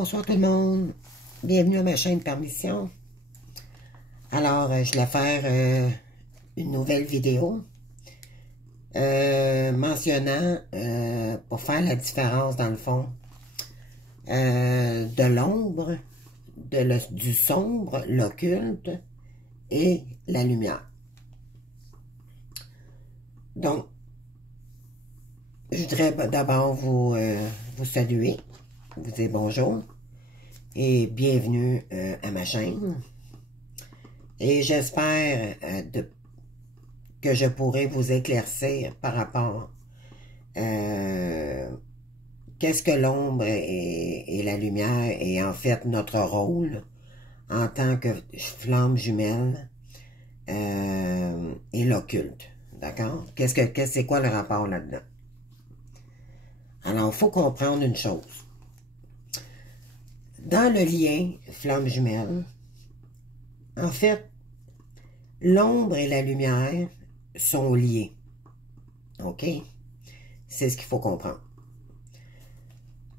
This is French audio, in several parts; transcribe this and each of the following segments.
Bonsoir tout le monde, bienvenue à ma chaîne Permission. Alors, je vais faire une nouvelle vidéo mentionnant, pour faire la différence dans le fond, de l'ombre, du sombre, l'occulte et la lumière. Donc, je voudrais d'abord vous saluer, vous dire bonjour et bienvenue à ma chaîne. Et j'espère que je pourrai vous éclaircir par rapport qu'est-ce que l'ombre et la lumière et en fait notre rôle en tant que flamme jumelle et l'occulte. D'accord? C'est quoi le rapport là-dedans? Alors, il faut comprendre une chose. Dans le lien flamme jumelle, en fait, l'ombre et la lumière sont liés. OK? C'est ce qu'il faut comprendre.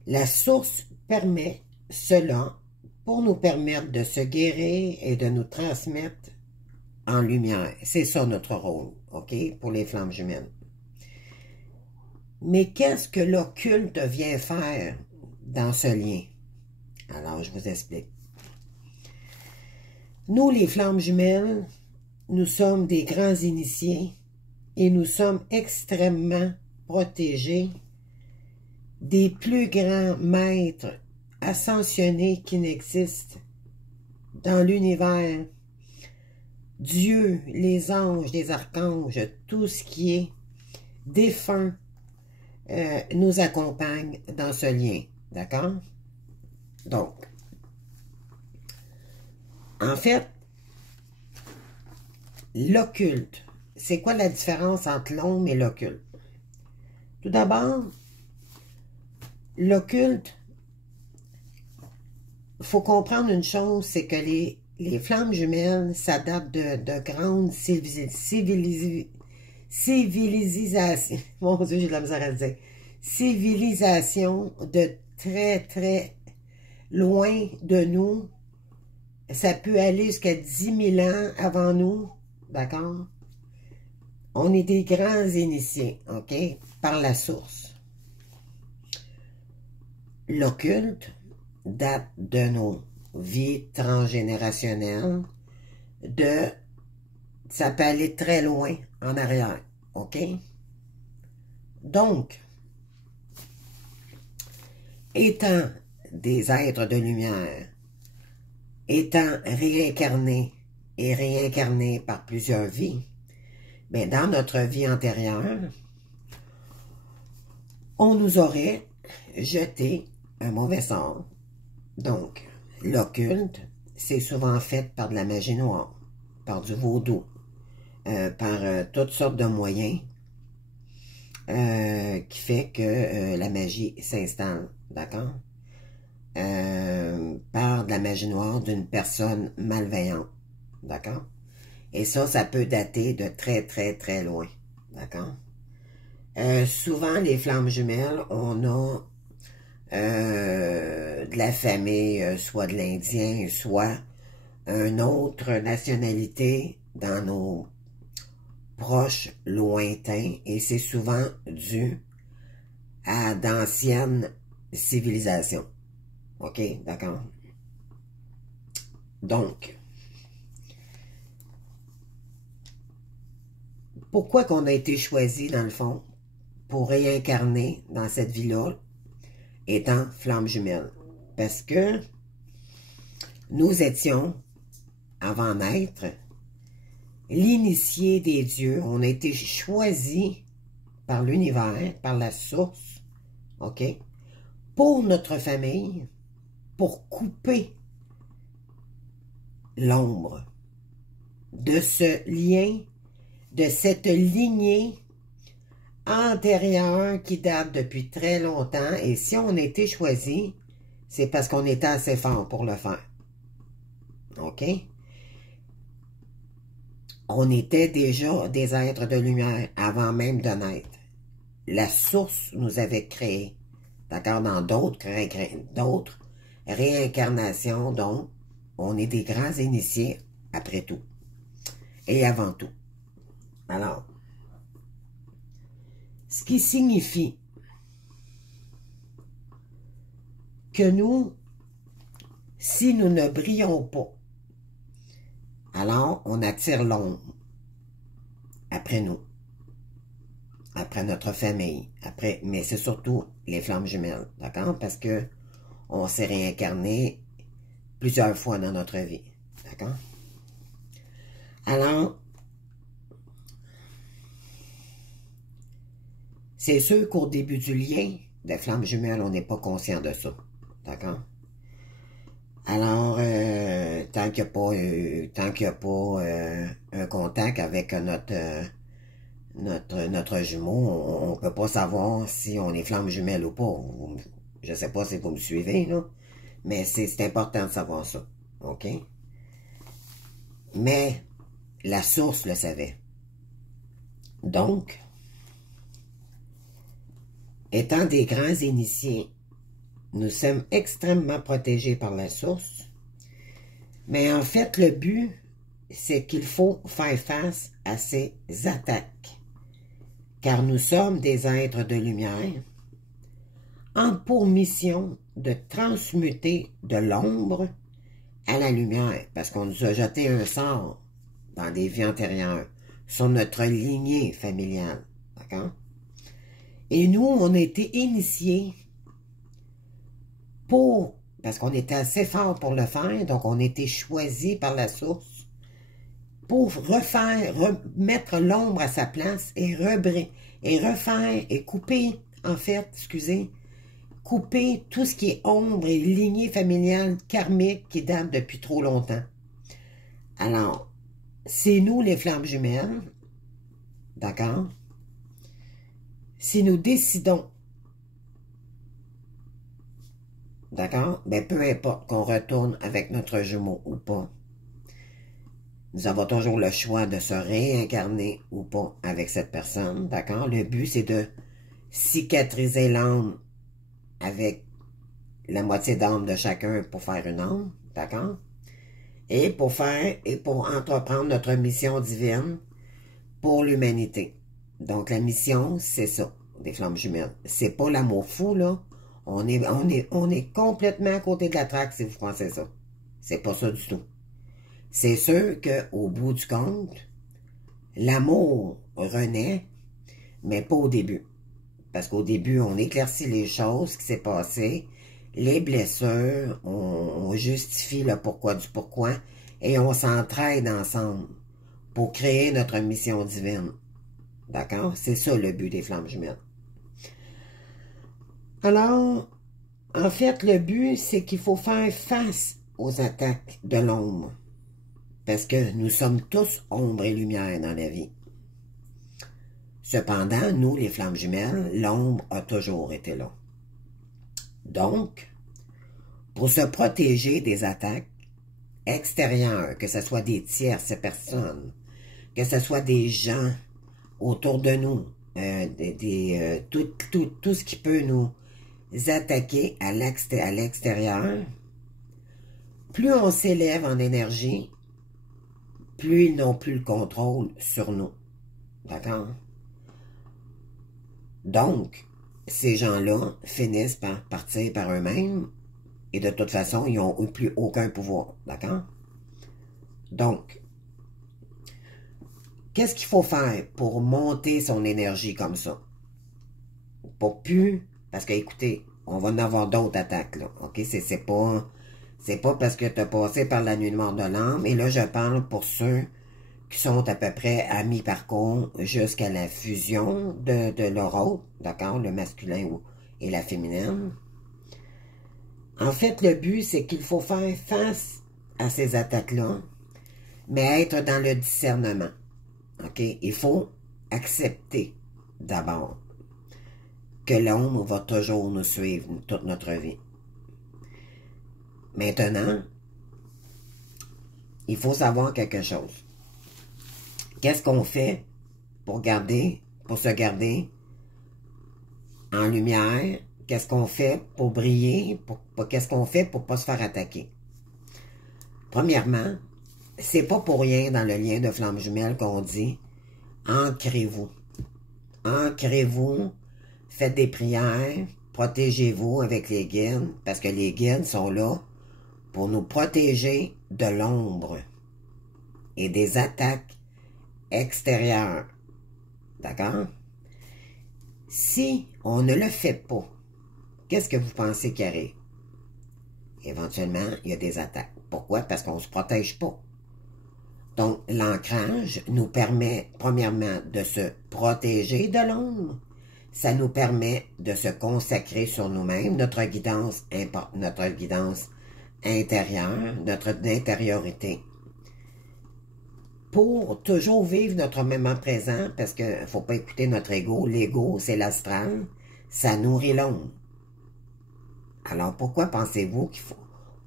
La source permet cela pour nous permettre de se guérir et de nous transmettre en lumière. C'est ça notre rôle, OK? Pour les flammes jumelles. Mais qu'est-ce que l'occulte vient faire dans ce lien? Alors, je vous explique. Nous, les flammes jumelles, nous sommes des grands initiés et nous sommes extrêmement protégés des plus grands maîtres ascensionnés qui n'existent dans l'univers. Dieu, les anges, les archanges, tout ce qui est défunt nous accompagne dans ce lien. D'accord? Donc, en fait, l'occulte, c'est quoi la différence entre l'ombre et l'occulte? Tout d'abord, l'occulte, il faut comprendre une chose, c'est que les flammes jumelles, ça date de grandes civilisations, mon Dieu, j'ai de la misère à le dire, civilisations de très, très loin de nous. Ça peut aller jusqu'à 10 000 ans avant nous, d'accord? On est des grands initiés, OK? Par la source. L'occulte date de nos vies transgénérationnelles, ça peut aller très loin en arrière, OK? Donc, étant des êtres de lumière, étant réincarnés et réincarnés par plusieurs vies, mais dans notre vie antérieure, on nous aurait jeté un mauvais sort. Donc, l'occulte, c'est souvent fait par de la magie noire, par du vaudou, par toutes sortes de moyens qui fait que la magie s'installe, d'accord? Par de la magie noire d'une personne malveillante, d'accord? Et ça peut dater de très, très, très loin, d'accord? Souvent, les flammes jumelles, on a de la famille, soit de l'Indien, soit une autre nationalité dans nos proches lointains, et c'est souvent dû à d'anciennes civilisations. OK, d'accord? Donc, pourquoi qu'on a été choisi, dans le fond, pour réincarner dans cette vie-là, étant flamme jumelle? Parce que nous étions, avant naître, l'initié des dieux. On a été choisis par l'univers, par la source, OK? Pour notre famille, pour couper l'ombre de ce lien, de cette lignée antérieure qui date depuis très longtemps. Et si on a été choisi, c'est parce qu'on était assez fort pour le faire. OK? On était déjà des êtres de lumière avant même de naître. La source nous avait créés. D'accord? Dans d'autres réincarnation, donc, on est des grands initiés après tout et avant tout. Alors, ce qui signifie que nous, si nous ne brillons pas, alors on attire l'ombre après nous, après notre famille, après, mais c'est surtout les flammes jumelles, d'accord? Parce que on s'est réincarné plusieurs fois dans notre vie, d'accord? Alors, c'est sûr qu'au début du lien des flammes jumelles, on n'est pas conscient de ça, d'accord? Alors, tant qu'il n'y a pas un contact avec notre jumeau, on ne peut pas savoir si on est flamme jumelle ou pas. Je ne sais pas si vous me suivez, là, mais c'est important de savoir ça, OK? Mais la source le savait. Donc, étant des grands initiés, nous sommes extrêmement protégés par la source, mais en fait, le but, c'est qu'il faut faire face à ces attaques, car nous sommes des êtres de lumière, en pour mission de transmuter de l'ombre à la lumière, parce qu'on nous a jeté un sort dans des vies antérieures, sur notre lignée familiale, d'accord? Et nous, on a été initiés parce qu'on était assez fort pour le faire, donc on a été choisis par la source pour remettre l'ombre à sa place et refaire et couper, en fait, excusez, couper tout ce qui est ombre et lignée familiale karmique qui date depuis trop longtemps. Alors, c'est nous les flammes jumelles, d'accord? Si nous décidons, d'accord? Ben, peu importe qu'on retourne avec notre jumeau ou pas, nous avons toujours le choix de se réincarner ou pas avec cette personne, d'accord? Le but, c'est de cicatriser l'âme avec la moitié d'âme de chacun pour faire une âme, d'accord? Et pour entreprendre notre mission divine pour l'humanité. Donc, la mission, c'est ça, des flammes jumelles. C'est pas l'amour fou, là. On est complètement à côté de la traque si vous pensez ça. C'est pas ça du tout. C'est sûr qu'au bout du compte, l'amour renaît, mais pas au début. Parce qu'au début, on éclaircit les choses, ce qui s'est passé, les blessures, on justifie le pourquoi du pourquoi, et on s'entraide ensemble pour créer notre mission divine. D'accord? C'est ça le but des flammes jumelles. Alors, en fait, le but, c'est qu'il faut faire face aux attaques de l'ombre. Parce que nous sommes tous ombre et lumière dans la vie. Cependant, nous, les flammes jumelles, l'ombre a toujours été là. Donc, pour se protéger des attaques extérieures, que ce soit des tierces personnes, que ce soit des gens autour de nous, tout ce qui peut nous attaquer à l'extérieur, plus on s'élève en énergie, plus ils n'ont plus le contrôle sur nous. D'accord? Donc, ces gens-là finissent par partir par eux-mêmes et de toute façon, ils n'ont plus aucun pouvoir. D'accord? Donc, qu'est-ce qu'il faut faire pour monter son énergie comme ça? Pour plus... Parce que, écoutez, on va en avoir d'autres attaques, là. OK? C'est pas parce que tu as passé par la nuit noire de l'âme. Et là, je parle pour ceux qui sont à peu près à mi-parcours jusqu'à la fusion de leur autre, d'accord? Le masculin et la féminine. En fait, le but, c'est qu'il faut faire face à ces attaques-là, mais être dans le discernement. OK? Il faut accepter d'abord que l'ombre va toujours nous suivre toute notre vie. Maintenant, il faut savoir quelque chose. Qu'est-ce qu'on fait pour se garder en lumière qu'est-ce qu'on fait pour briller, qu'est-ce qu'on fait pour pas se faire attaquer. Premièrement, c'est pas pour rien dans le lien de flamme jumelle qu'on dit ancrez-vous. Ancrez-vous, faites des prières, protégez-vous avec les guides, parce que les guides sont là pour nous protéger de l'ombre et des attaques extérieures. D'accord? Si on ne le fait pas, qu'est-ce que vous pensez qu'il arrive? Éventuellement, il y a des attaques. Pourquoi? Parce qu'on ne se protège pas. Donc, l'ancrage nous permet, premièrement, de se protéger de l'ombre. Ça nous permet de se consacrer sur nous-mêmes, notre guidance intérieure, notre intériorité. Pour toujours vivre notre moment présent, parce qu'il ne faut pas écouter notre ego. L'ego, c'est l'astral, ça nourrit l'ombre. Alors, pourquoi pensez-vous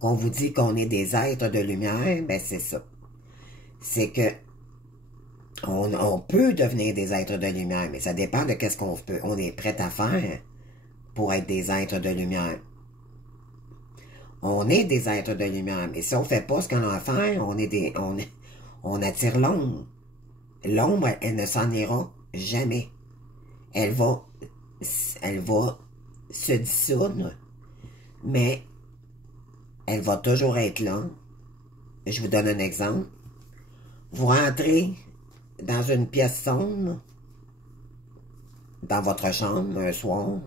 qu'on vous dit qu'on est des êtres de lumière? Ben, c'est ça. C'est que on peut devenir des êtres de lumière, mais ça dépend de qu'est-ce on est prêt à faire pour être des êtres de lumière. On est des êtres de lumière, mais si on ne fait pas ce qu'on a à faire, on attire l'ombre. L'ombre, elle ne s'en ira jamais. Elle va se dissoudre, mais elle va toujours être là. Je vous donne un exemple. Vous rentrez dans une pièce sombre, dans votre chambre, un soir,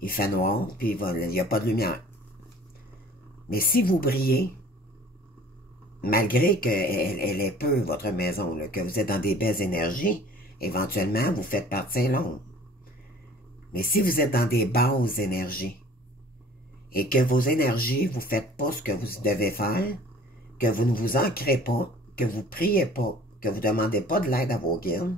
il fait noir, puis il n'y a pas de lumière. Mais si vous brillez, malgré qu'elle est peu, votre maison, là, que vous êtes dans des belles énergies, éventuellement, vous faites partir l'ombre. Mais si vous êtes dans des basses énergies, et que vos énergies, vous ne faites pas ce que vous devez faire, que vous ne vous ancrez pas, que vous ne priez pas, que vous ne demandez pas de l'aide à vos guides,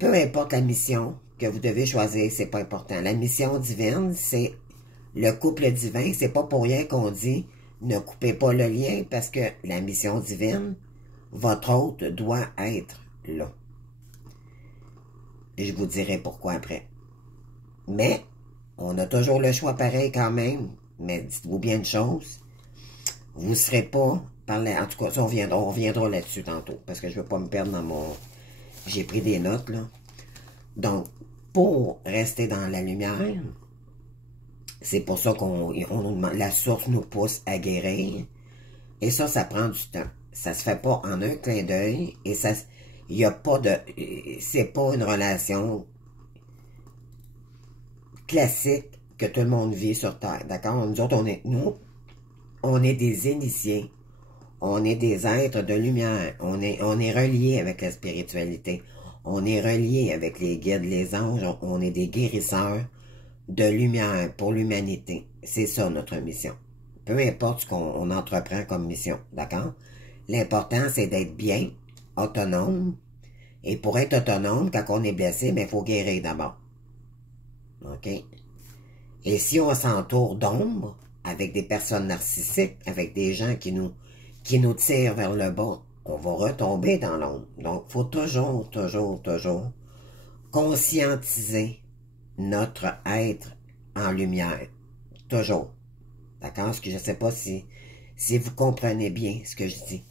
peu importe la mission que vous devez choisir, c'est pas important. La mission divine, c'est le couple divin. C'est pas pour rien qu'on dit ne coupez pas le lien, parce que la mission divine, votre hôte doit être là. Et je vous dirai pourquoi après. Mais, on a toujours le choix pareil quand même. Mais dites-vous bien une chose, vous ne serez pas, en tout cas, ça, on reviendra là-dessus tantôt, parce que je ne veux pas me perdre dans mon... J'ai pris des notes, là. Donc, pour rester dans la lumière, c'est pour ça la source nous pousse à guérir. Et ça prend du temps. Ça se fait pas en un clin d'œil. Et ça, il n'y a pas de... C'est pas une relation classique que tout le monde vit sur Terre. D'accord? Nous autres, on est des initiés. On est des êtres de lumière. On est reliés avec la spiritualité. On est reliés avec les guides, les anges. On est des guérisseurs de lumière pour l'humanité. C'est ça notre mission. Peu importe ce qu'on entreprend comme mission. D'accord? L'important, c'est d'être bien, autonome. Et pour être autonome, quand on est blessé, il faut guérir d'abord. OK? Et si on s'entoure d'ombre, avec des personnes narcissiques, avec des gens qui nous tirent vers le bas, on va retomber dans l'ombre. Donc, il faut toujours conscientiser notre être en lumière. Toujours. D'accord? Parce que je ne sais pas si vous comprenez bien ce que je dis.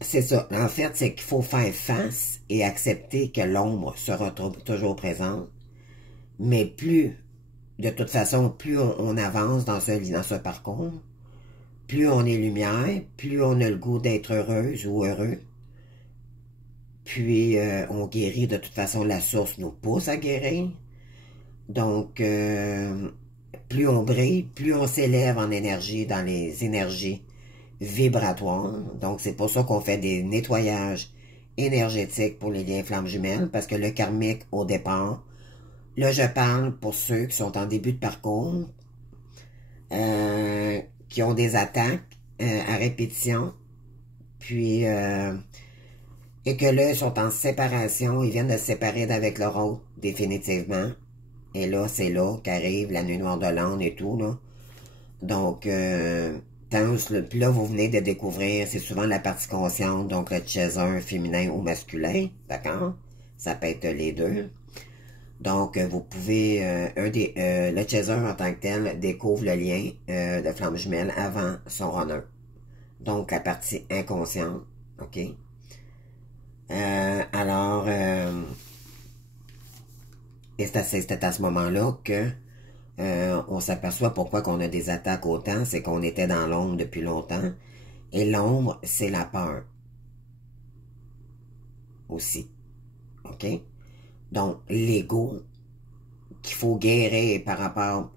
C'est ça. En fait, c'est qu'il faut faire face et accepter que l'ombre sera toujours présente. Mais de toute façon, plus on avance dans ce parcours, plus on est lumière, plus on a le goût d'être heureuse ou heureux. Puis, on guérit. De toute façon, la source nous pousse à guérir. Donc, plus on brille, plus on s'élève en énergie, dans les énergies vibratoires. Donc, c'est pour ça qu'on fait des nettoyages énergétiques pour les liens flammes jumelles, parce que le karmique, au départ, là, je parle pour ceux qui sont en début de parcours, qui ont des attaques à répétition, puis... et que là, ils sont en séparation, ils viennent de se séparer d'avec leur autre, définitivement. Et là, c'est là qu'arrive la nuit noire de l'âne et tout, là. Donc, puis là, vous venez de découvrir, c'est souvent la partie consciente, donc le chaser féminin ou masculin, d'accord? Ça peut être les deux. Donc, vous pouvez, le chaser en tant que tel découvre le lien de flamme jumelle avant son runner. Donc, la partie inconsciente, ok? Alors, et c'est à ce moment-là que on s'aperçoit pourquoi qu'on a des attaques autant, c'est qu'on était dans l'ombre depuis longtemps. Et l'ombre, c'est la peur. Aussi. OK? Donc, l'ego, qu'il faut guérir par rapport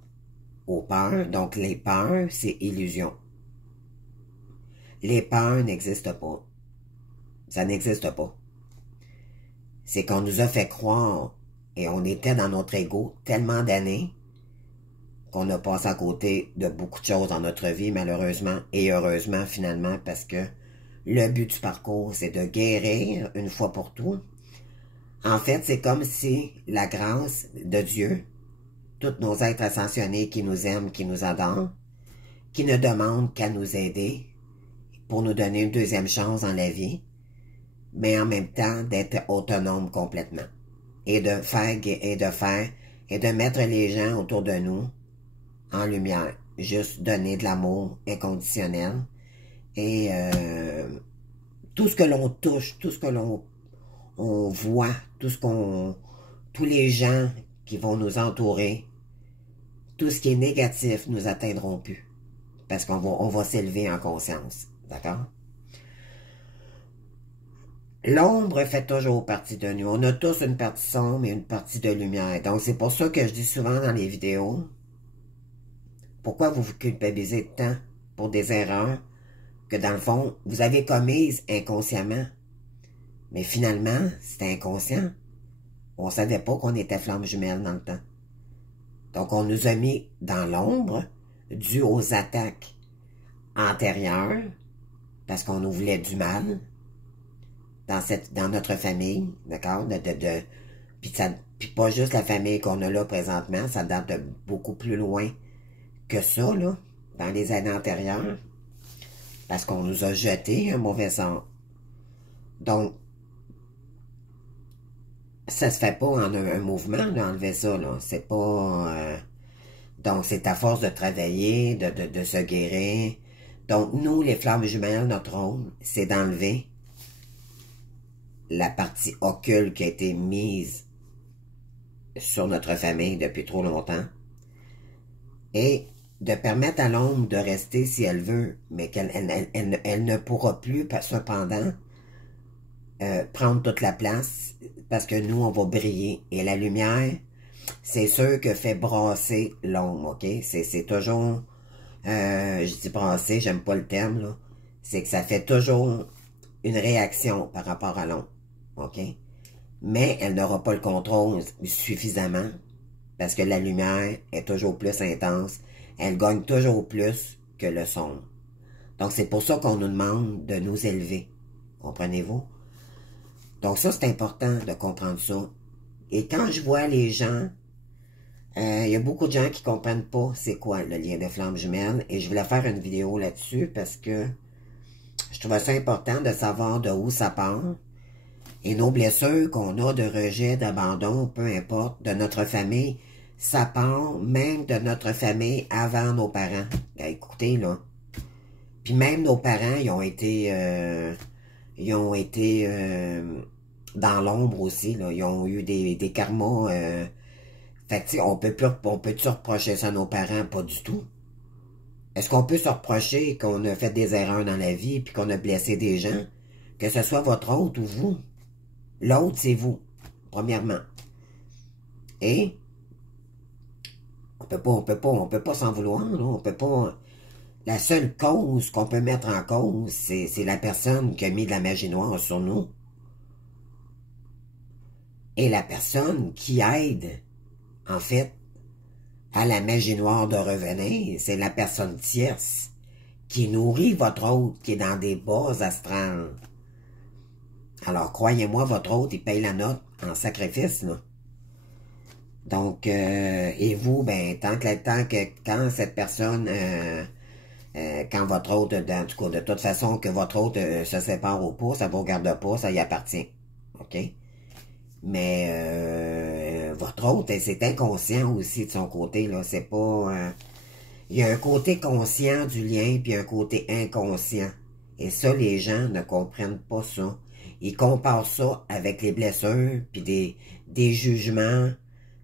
aux peurs. Donc, les peurs, c'est illusion. Les peurs n'existent pas. Ça n'existe pas. C'est qu'on nous a fait croire, et on était dans notre ego tellement d'années, qu'on a passé à côté de beaucoup de choses dans notre vie, malheureusement, et heureusement, finalement, parce que le but du parcours, c'est de guérir une fois pour tout. En fait, c'est comme si la grâce de Dieu, tous nos êtres ascensionnés qui nous aiment, qui nous adorent, qui ne demandent qu'à nous aider pour nous donner une deuxième chance dans la vie, mais en même temps d'être autonome complètement. Et de mettre les gens autour de nous en lumière. Juste donner de l'amour inconditionnel. Et tout ce que l'on touche, tout ce que l'on voit, tous les gens qui vont nous entourer, tout ce qui est négatif nous atteindront plus. Parce qu'on va s'élever en conscience. D'accord? L'ombre fait toujours partie de nous. On a tous une partie sombre et une partie de lumière. Donc, c'est pour ça que je dis souvent dans les vidéos, pourquoi vous vous culpabilisez tant pour des erreurs que, dans le fond, vous avez commises inconsciemment. Mais finalement, c'était inconscient. On savait pas qu'on était flamme jumelle dans le temps. Donc, on nous a mis dans l'ombre dû aux attaques antérieures parce qu'on nous voulait du mal dans notre famille, d'accord? Puis pas juste la famille qu'on a là présentement, ça date de beaucoup plus loin que ça, là, dans les années antérieures, parce qu'on nous a jeté un mauvais sort. Donc, ça se fait pas en un mouvement d'enlever ça, là. C'est pas... donc, c'est à force de travailler, de se guérir. Donc, nous, les flammes jumelles, notre rôle, c'est d'enlever la partie occulte qui a été mise sur notre famille depuis trop longtemps et de permettre à l'ombre de rester si elle veut, mais elle ne pourra plus, cependant, prendre toute la place parce que nous, on va briller. Et la lumière, c'est sûr que fait brasser l'ombre, ok? C'est toujours, je dis brasser, j'aime pas le terme, là. C'est que ça fait toujours une réaction par rapport à l'ombre, ok? Mais elle n'aura pas le contrôle suffisamment parce que la lumière est toujours plus intense. Elle gagne toujours plus que le sombre. Donc, c'est pour ça qu'on nous demande de nous élever. Comprenez-vous? Donc, ça, c'est important de comprendre ça. Et quand je vois les gens, il y a beaucoup de gens qui comprennent pas c'est quoi le lien de flamme jumelle. Et je voulais faire une vidéo là-dessus parce que je trouvais ça important de savoir de où ça part. Et nos blessures qu'on a de rejet, d'abandon, peu importe, de notre famille, ça part même de notre famille avant nos parents. Ben, écoutez, là. Puis même nos parents, ils ont été dans l'ombre aussi, là. Ils ont eu des karmas. Fait que, tu sais, on peut-tu reprocher ça à nos parents? Pas du tout. Est-ce qu'on peut se reprocher qu'on a fait des erreurs dans la vie puis qu'on a blessé des gens? Que ce soit votre hôte ou vous. L'autre, c'est vous, premièrement. Et on peut pas s'en vouloir, là. On peut pas. La seule cause qu'on peut mettre en cause, c'est la personne qui a mis de la magie noire sur nous. Et la personne qui aide, en fait, à la magie noire de revenir, c'est la personne tierce qui nourrit votre hôte, qui est dans des bases astrales. Alors, croyez-moi, votre hôte, il paye la note en sacrifice, là. Donc, et vous, ben, tant que quand cette personne quand votre hôte, du coup, de toute façon, que votre hôte se sépare ou pas, ça vous regarde pas, ça y appartient. OK? Mais votre hôte, c'est inconscient aussi de son côté, là. C'est pas... il y a un côté conscient du lien, puis un côté inconscient. Et ça, les gens ne comprennent pas ça. Ils comparent ça avec les blessures, puis des jugements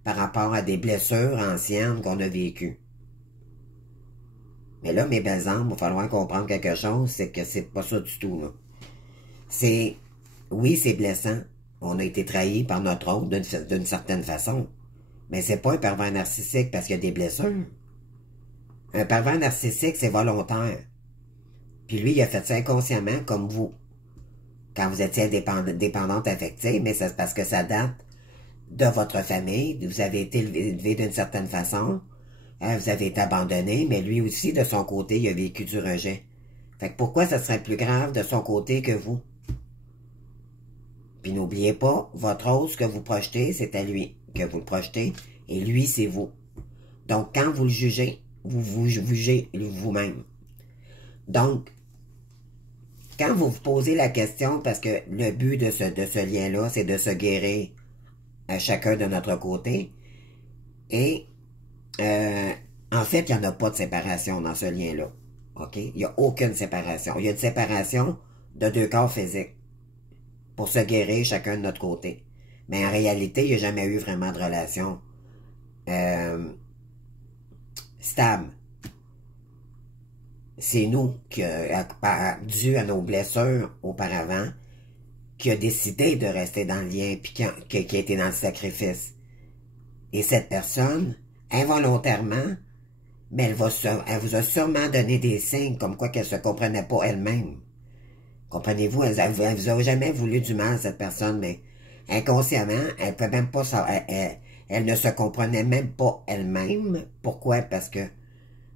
par rapport à des blessures anciennes qu'on a vécues. Mais là, mes belles âmes, il va falloir comprendre quelque chose, c'est que c'est pas ça du tout, là. C'est... Oui, c'est blessant. On a été trahi par notre autre d'une certaine façon. Mais c'est pas un pervers narcissique parce qu'il y a des blessures. Un pervers narcissique, c'est volontaire. Puis lui, il a fait ça inconsciemment, comme vous. Quand vous étiez dépendante affective, mais c'est parce que ça date de votre famille. Vous avez été élevé d'une certaine façon. Vous avez été abandonné, mais lui aussi, de son côté, il a vécu du rejet. Fait que pourquoi ça serait plus grave de son côté que vous? Puis n'oubliez pas, votre autre, ce que vous projetez, c'est à lui que vous le projetez, et lui, c'est vous. Donc, quand vous le jugez, vous jugez vous-même. Donc, quand vous vous posez la question, parce que le but de ce lien-là, c'est de se guérir à chacun de notre côté, et en fait, il n'y en a pas de séparation dans ce lien-là. OK? Il n'y a aucune séparation. Il y a une séparation de deux corps physiques pour se guérir chacun de notre côté. Mais en réalité, il n'y a jamais eu vraiment de relation stable. C'est nous, dû à nos blessures auparavant, qui a décidé de rester dans le lien puis qui a été dans le sacrifice. Et cette personne, involontairement, mais elle vous a sûrement donné des signes comme quoi qu'elle se comprenait pas elle-même. Comprenez-vous, elle vous a jamais voulu du mal, cette personne, mais inconsciemment, elle peut même pas elle ne se comprenait même pas elle-même. Pourquoi? Parce que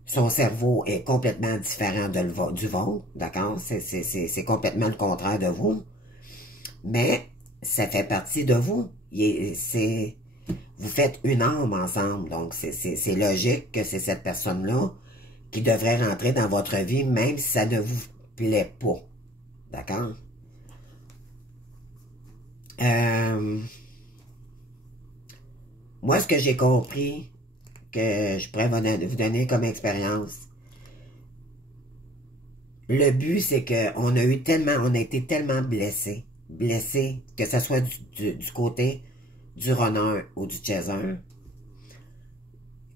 son cerveau est complètement différent du vôtre, d'accord? C'est complètement le contraire de vous. Mais ça fait partie de vous. Vous faites une âme ensemble, donc c'est logique que c'est cette personne-là qui devrait rentrer dans votre vie, même si ça ne vous plaît pas. D'accord? Moi, ce que j'ai compris, que je pourrais vous donner comme expérience, le but, c'est qu'on a été tellement blessés, que ce soit du côté du runner ou du chaser,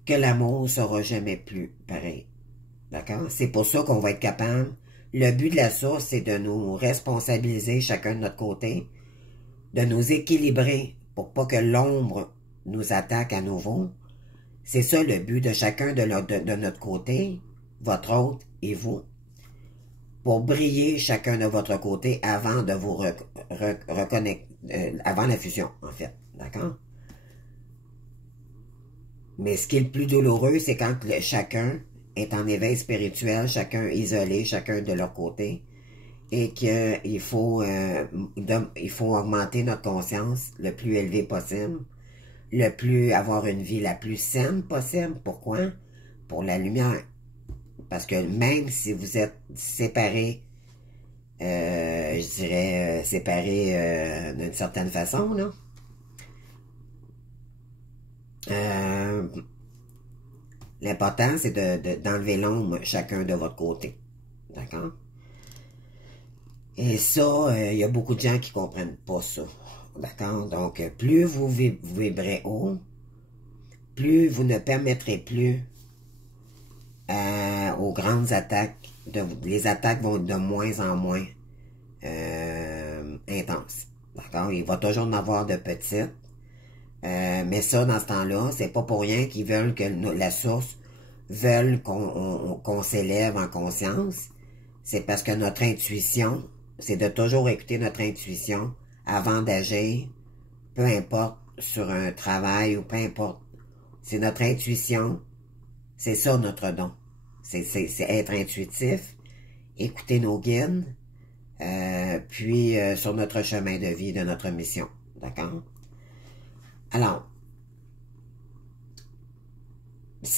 que l'amour ne sera jamais plus pareil. D'accord? C'est pour ça qu'on va être capable. Le but de la source, c'est de nous responsabiliser chacun de notre côté, de nous équilibrer pour pas que l'ombre nous attaque à nouveau. C'est ça le but de chacun de notre côté, votre autre et vous, pour briller chacun de votre côté avant de vous reconnecter, avant la fusion, en fait. D'accord? Mais ce qui est le plus douloureux, c'est quand chacun est en éveil spirituel, chacun isolé, chacun de leur côté, et qu'il faut augmenter notre conscience le plus élevé possible, avoir une vie la plus saine possible. Pourquoi? Pour la lumière. Parce que même si vous êtes séparés, je dirais séparés d'une certaine façon, là, l'important, c'est d'enlever l'ombre chacun de votre côté. D'accord? Et ça, il y a beaucoup de gens qui comprennent pas ça. D'accord? Donc, plus vous vibrez haut, plus vous ne permettrez plus aux grandes attaques. Les attaques vont être de moins en moins intenses. D'accord? Il va toujours en avoir de petites. Mais ça, dans ce temps-là, c'est pas pour rien qu'ils veulent que la source veulent qu'on s'élève en conscience. C'est parce que notre intuition, c'est de toujours écouter notre intuition avant d'agir, peu importe sur un travail ou peu importe. C'est notre intuition, c'est ça notre don. C'est être intuitif, écouter nos guides, puis sur notre chemin de vie, de notre mission. D'accord? Alors,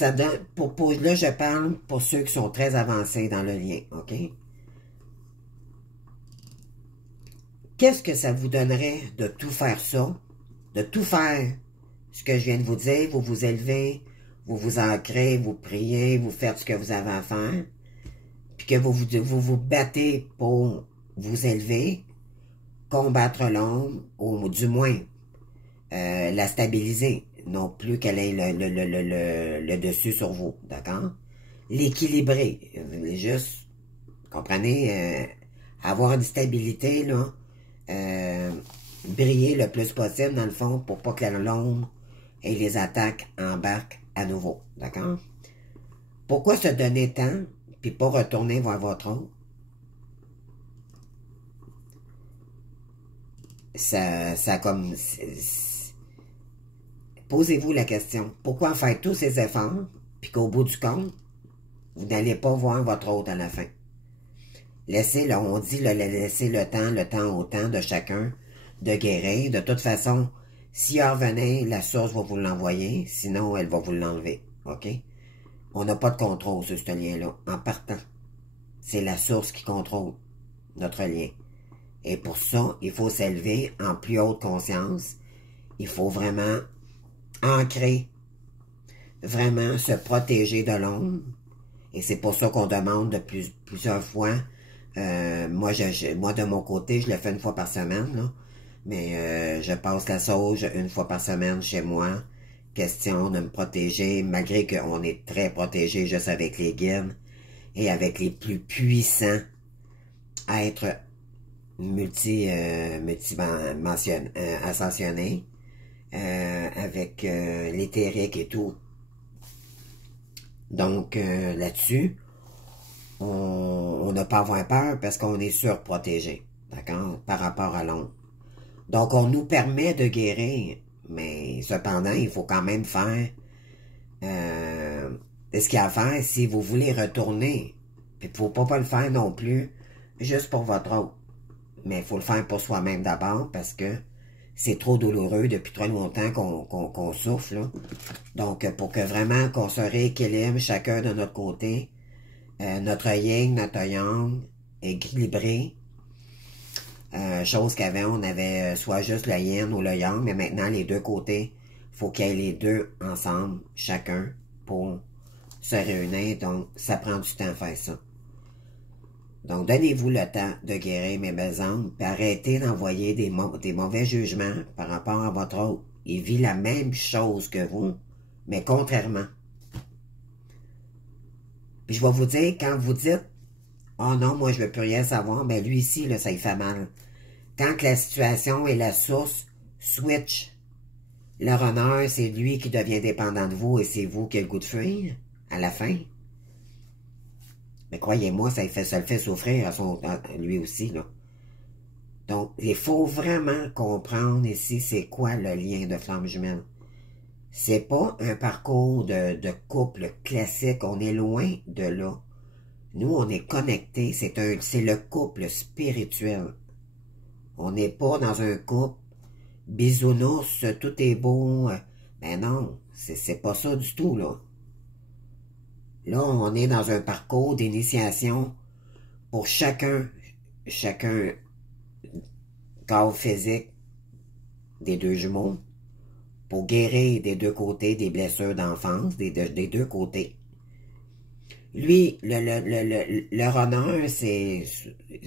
ça donne, là, je parle pour ceux qui sont très avancés dans le lien, OK? Qu'est-ce que ça vous donnerait de tout faire ça, de tout faire ce que je viens de vous dire, vous vous élevez, vous vous ancrez, vous priez, vous faites ce que vous avez à faire, puis que vous battez pour vous élever, combattre l'ombre, ou du moins la stabiliser, non plus qu'elle ait le dessus sur vous, d'accord? L'équilibrer, juste, comprenez, avoir une stabilité, là, briller le plus possible, dans le fond, pour pas que l'ombre et les attaques embarquent à nouveau, d'accord? Pourquoi se donner temps, puis pas retourner voir votre autre? Ça comme... Posez-vous la question, pourquoi faire tous ces efforts, puis qu'au bout du compte, vous n'allez pas voir votre autre à la fin? Laissez, on dit, laisser le temps au temps de chacun de guérir. De toute façon, si elle revenait, la source va vous l'envoyer, sinon elle va vous l'enlever, OK? On n'a pas de contrôle sur ce lien-là, en partant. C'est la source qui contrôle notre lien. Et pour ça, il faut s'élever en plus haute conscience. Il faut vraiment ancrer, vraiment se protéger de l'ombre. Et c'est pour ça qu'on demande de plusieurs fois. Moi, de mon côté, je le fais une fois par semaine, là. Mais je passe la sauge une fois par semaine chez moi. Question de me protéger, malgré qu'on est très protégé juste avec les guides et avec les plus puissants êtres ascensionnés, avec l'éthérique et tout. Donc, là-dessus, on n'a pas à avoir peur parce qu'on est surprotégé, d'accord, par rapport à l'ombre. Donc, on nous permet de guérir, mais cependant, il faut quand même faire ce qu'il y a à faire si vous voulez retourner. Puis, il ne faut pas le faire non plus juste pour votre autre. Mais il faut le faire pour soi-même d'abord parce que c'est trop douloureux depuis trop longtemps qu'on souffre, là. Donc, pour que vraiment qu'on se rééquilibre chacun de notre côté, notre yin, notre yang, équilibré. Chose qu'avant, on avait soit juste le yin ou le yang, mais maintenant, les deux côtés, faut qu'il y ait les deux ensemble, chacun, pour se réunir. Donc, ça prend du temps à faire ça. Donc, donnez-vous le temps de guérir, mes belles âmes, puis arrêtez d'envoyer des mauvais jugements par rapport à votre autre. Il vit la même chose que vous, mais contrairement. Puis je vais vous dire, quand vous dites « Oh non, moi je veux plus rien savoir », ben lui ici, là, ça lui fait mal. Quand la situation et la source switch, le runner, c'est lui qui devient dépendant de vous et c'est vous qui avez le goût de fuir à la fin. Mais croyez-moi, ça le fait souffrir à lui aussi, là. Donc, il faut vraiment comprendre ici c'est quoi le lien de flamme jumelle. C'est pas un parcours de couple classique, on est loin de là. Nous, on est connectés, c'est le couple spirituel. On n'est pas dans un couple bisounours, tout est beau. Ben non, c'est pas ça du tout, là. Là, on est dans un parcours d'initiation pour chacun corps physique des deux jumeaux, pour guérir des deux côtés des blessures d'enfance, des deux côtés. Lui, le runner, c'est...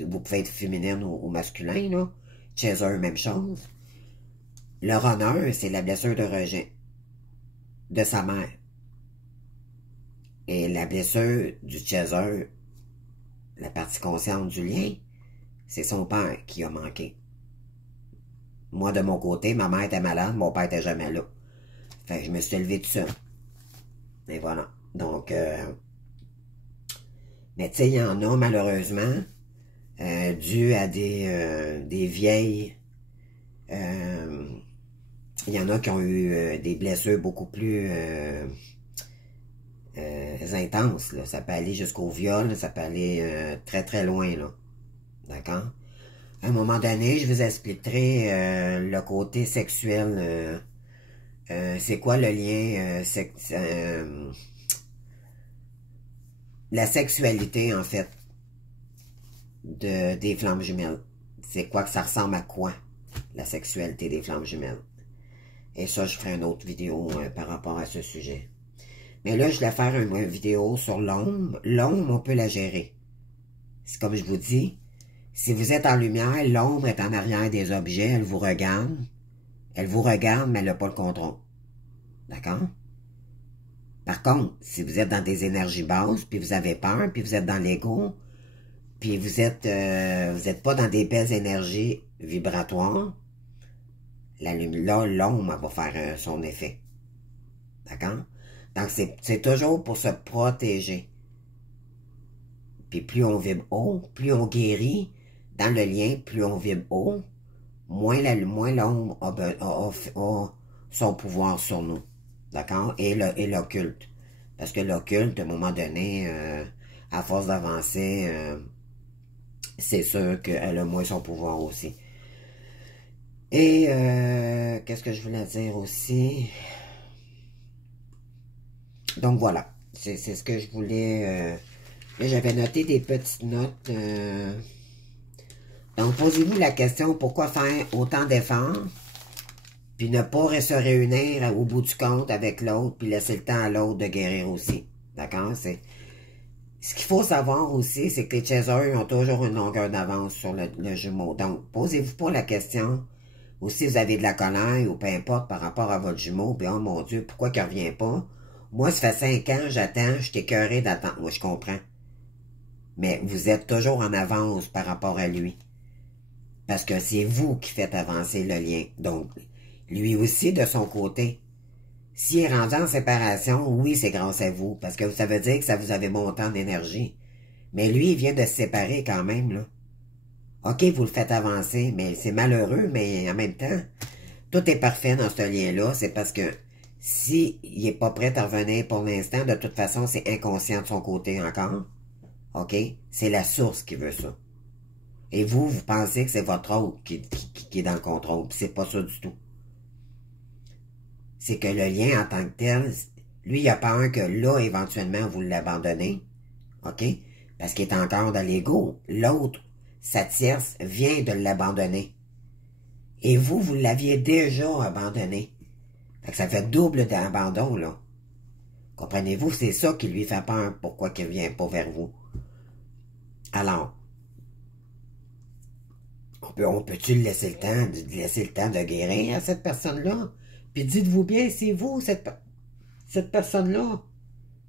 Vous pouvez être féminine ou masculin, là. Chaser, même chose. Le runner, c'est la blessure de rejet de sa mère. Et la blessure du chaser, la partie consciente du lien, c'est son père qui a manqué. Moi, de mon côté, ma mère était malade, mon père était jamais là. Fait que je me suis élevé tout seul. Et voilà. Donc, mais tu sais, il y en a malheureusement, dû à des vieilles... il y en a qui ont eu des blessures beaucoup plus intenses, là. Ça peut aller jusqu'au viol, ça peut aller très très loin, là. D'accord? À un moment donné, je vous expliquerai le côté sexuel. C'est quoi le lien la sexualité, en fait, des flammes jumelles. C'est quoi que ça ressemble à quoi, la sexualité des flammes jumelles. Et ça, je ferai une autre vidéo par rapport à ce sujet. Mais là, je vais faire une vidéo sur l'ombre. L'ombre, on peut la gérer. C'est comme je vous dis, si vous êtes en lumière, l'ombre est en arrière des objets, elle vous regarde. Elle vous regarde, mais elle n'a pas le contrôle. D'accord? Par contre, si vous êtes dans des énergies basses, puis vous avez peur, puis vous êtes dans l'ego, puis vous êtes pas dans des belles énergies vibratoires, là, l'ombre va faire son effet. D'accord? Donc, c'est toujours pour se protéger. Puis plus on vibre haut, plus on guérit dans le lien, plus on vibre haut, moins l'ombre a son pouvoir sur nous. D'accord? Et l'occulte. Parce que l'occulte, à un moment donné, à force d'avancer, c'est sûr qu'elle a moins son pouvoir aussi. Et qu'est-ce que je voulais dire aussi? Donc voilà, c'est ce que je voulais. J'avais noté des petites notes. Donc posez-vous la question, pourquoi faire autant d'efforts, puis ne pas se réunir au bout du compte avec l'autre, puis laisser le temps à l'autre de guérir aussi. D'accord? Ce qu'il faut savoir aussi, c'est que les chasseurs ont toujours une longueur d'avance sur le jumeau. Donc, posez-vous pas la question, ou si vous avez de la colère, ou peu importe, par rapport à votre jumeau, puis oh mon Dieu, pourquoi il ne revient pas? Moi, ça fait 5 ans, j'attends, je suis écœuré d'attendre. Moi, je comprends. Mais vous êtes toujours en avance par rapport à lui. Parce que c'est vous qui faites avancer le lien. Donc, lui aussi, de son côté, s'il est rendu en séparation, oui, c'est grâce à vous. Parce que ça veut dire que ça vous avait monté en énergie. Mais lui, il vient de se séparer quand même, là. OK, vous le faites avancer, mais c'est malheureux, mais en même temps, tout est parfait dans ce lien-là. C'est parce que s'il n'est pas prêt à revenir pour l'instant, de toute façon, c'est inconscient de son côté encore. OK? C'est la source qui veut ça. Et vous pensez que c'est votre autre qui est dans le contrôle. Puis c'est pas ça du tout. C'est que le lien en tant que tel, lui, il a peur que là, éventuellement, vous l'abandonnez. OK? Parce qu'il est encore dans l'ego. L'autre, sa tierce, vient de l'abandonner. Et vous l'aviez déjà abandonné. Fait que ça fait double d'abandon, là. Comprenez-vous? C'est ça qui lui fait peur. Pourquoi qu'il ne vient pas vers vous. Alors, on peut-tu laisser le temps de guérir à cette personne-là? Puis dites-vous bien, c'est vous, cette personne-là.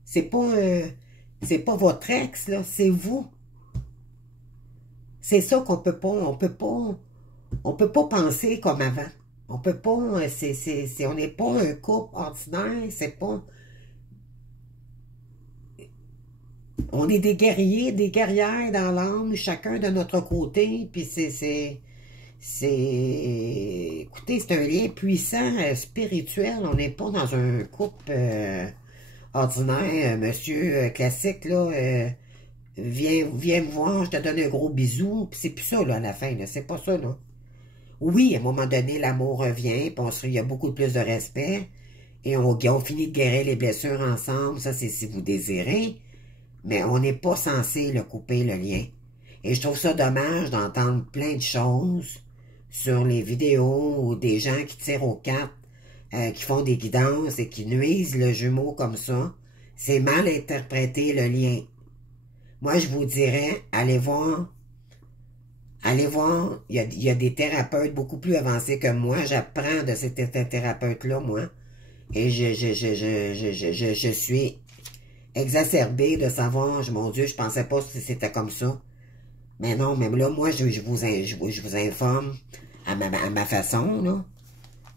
C'est pas votre ex, là, c'est vous. C'est ça qu'on peut pas, on peut pas penser comme avant. On peut pas, on n'est pas un couple ordinaire, c'est pas... On est des guerriers, des guerrières dans l'âme, chacun de notre côté, puis écoutez, c'est un lien puissant, spirituel. On n'est pas dans un couple ordinaire, monsieur classique, là. Viens me voir, je te donne un gros bisou. Puis c'est plus ça, là, à la fin, là. C'est pas ça, là. Oui, à un moment donné, l'amour revient, puis il y a beaucoup plus de respect. Et on finit de guérir les blessures ensemble. Ça, c'est si vous désirez. Mais on n'est pas censé le couper, le lien. Et je trouve ça dommage d'entendre plein de choses sur les vidéos ou des gens qui tirent aux cartes, qui font des guidances et qui nuisent le jumeau comme ça. C'est mal interpréter le lien. Moi, je vous dirais, allez voir, il y a des thérapeutes beaucoup plus avancés que moi. J'apprends de ces thérapeutes-là, moi. Et je suis exacerbée de savoir, mon Dieu, je pensais pas que c'était comme ça. Mais non, même là, moi, je vous informe à ma façon, là.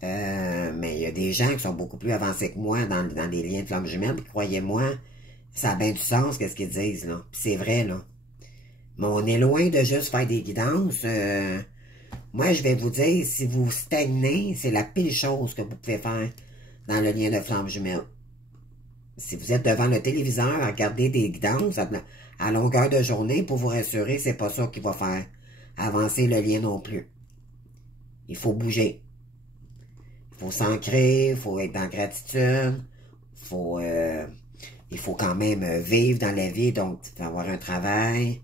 Mais il y a des gens qui sont beaucoup plus avancés que moi dans des liens de flammes jumelles, puis croyez-moi, ça a bien du sens, qu'est-ce qu'ils disent, là. Puis c'est vrai, là. Mais on est loin de juste faire des guidances. Moi, je vais vous dire, si vous stagnez, c'est la pire chose que vous pouvez faire dans le lien de flammes jumelles. Si vous êtes devant le téléviseur à regarder des guidances à longueur de journée, pour vous rassurer, c'est pas ça qui va faire avancer le lien non plus. Il faut bouger. Il faut s'ancrer, il faut être dans gratitude, il faut il faut quand même vivre dans la vie, donc avoir un travail,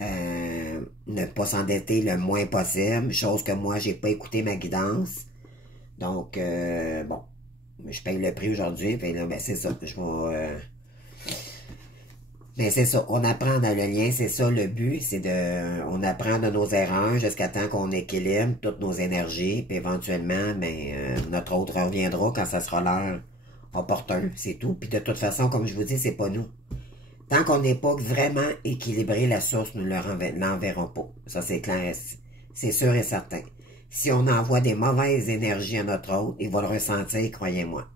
ne pas s'endetter le moins possible, chose que moi, j'ai pas écouté ma guidance. Donc, bon, je paye le prix aujourd'hui, puis là, ben c'est ça, je vais... mais c'est ça, on apprend dans le lien, c'est ça le but, c'est de... On apprend de nos erreurs jusqu'à temps qu'on équilibre toutes nos énergies, puis éventuellement, ben, notre autre reviendra quand ça sera l'heure opportun, c'est tout. Puis de toute façon, comme je vous dis, c'est pas nous. Tant qu'on n'est pas vraiment équilibré, la source, nous ne l'enverrons pas. Ça, c'est clair, c'est sûr et certain. Si on envoie des mauvaises énergies à notre autre, il va le ressentir, croyez-moi.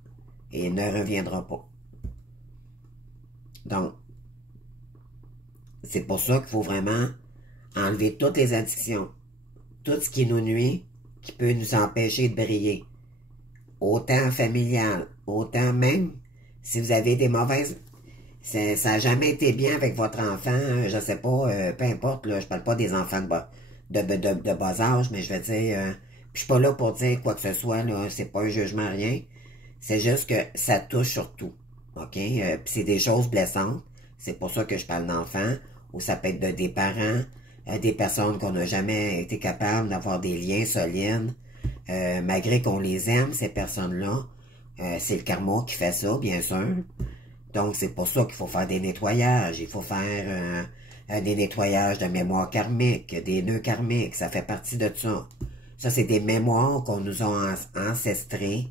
Et il ne reviendra pas. Donc, c'est pour ça qu'il faut vraiment enlever toutes les addictions. Tout ce qui nous nuit, qui peut nous empêcher de briller. Autant familial, autant même si vous avez des mauvaises... Ça n'a jamais été bien avec votre enfant, je sais pas, peu importe, là, je parle pas des enfants de bas âge, mais je veux dire, puis je suis pas là pour dire quoi que ce soit, là, c'est pas un jugement, rien. C'est juste que ça touche sur tout, ok? Puis c'est des choses blessantes, c'est pour ça que je parle d'enfants, ou ça peut être des parents, des personnes qu'on n'a jamais été capable d'avoir des liens solides, malgré qu'on les aime, ces personnes-là, c'est le karma qui fait ça, bien sûr. Donc, c'est pour ça qu'il faut faire des nettoyages. Il faut faire des nettoyages de mémoire karmique, des nœuds karmiques. Ça fait partie de ça. Ça, c'est des mémoires qu'on nous a ancestrées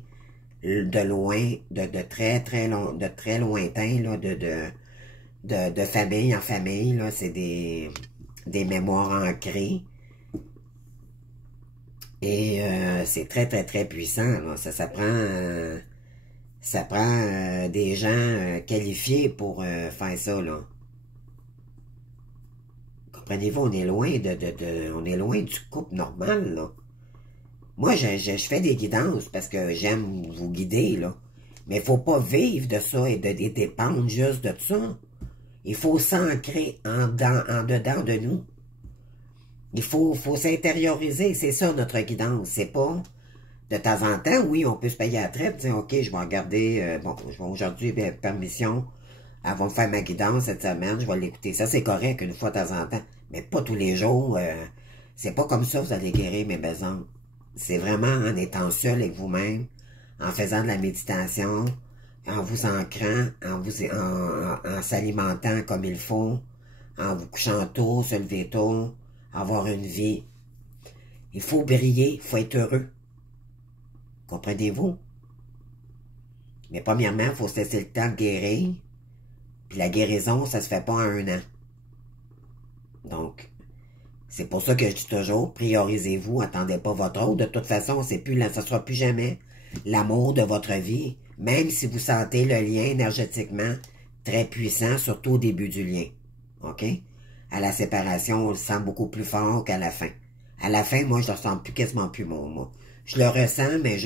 de loin, de très lointain, là, de famille en famille. Là, c'est des mémoires ancrées. Et c'est très, très, très puissant. Là. Ça prend... Ça prend des gens qualifiés pour faire ça, là. Comprenez-vous, on est loin on est loin du couple normal, là. Moi, je fais des guidances parce que j'aime vous guider, là. Mais il faut pas vivre de ça et de dépendre juste de ça. Il faut s'ancrer en dedans de nous. Il faut s'intérioriser, c'est ça notre guidance, c'est pas... De temps en temps, oui, on peut se payer à la traite, dire, OK, je vais regarder, bon, je vais aujourd'hui, permission, elle va me faire ma guidance cette semaine, je vais l'écouter. Ça, c'est correct, une fois de temps en temps, mais pas tous les jours. C'est pas comme ça que vous allez guérir mes besoins. C'est vraiment en étant seul avec vous-même, en faisant de la méditation, en vous ancrant, en s'alimentant comme il faut, en vous couchant tôt, se lever tôt, avoir une vie. Il faut briller, il faut être heureux. Comprenez-vous? Mais premièrement, il faut se laisser le temps de guérir. Puis la guérison, ça se fait pas en 1 an. Donc, c'est pour ça que je dis toujours, priorisez-vous, attendez pas votre autre. De toute façon, ça sera plus jamais l'amour de votre vie. Même si vous sentez le lien énergétiquement très puissant, surtout au début du lien. OK? À la séparation, on le sent beaucoup plus fort qu'à la fin. À la fin, moi, je le ressens quasiment plus, moi. Je le ressens, mais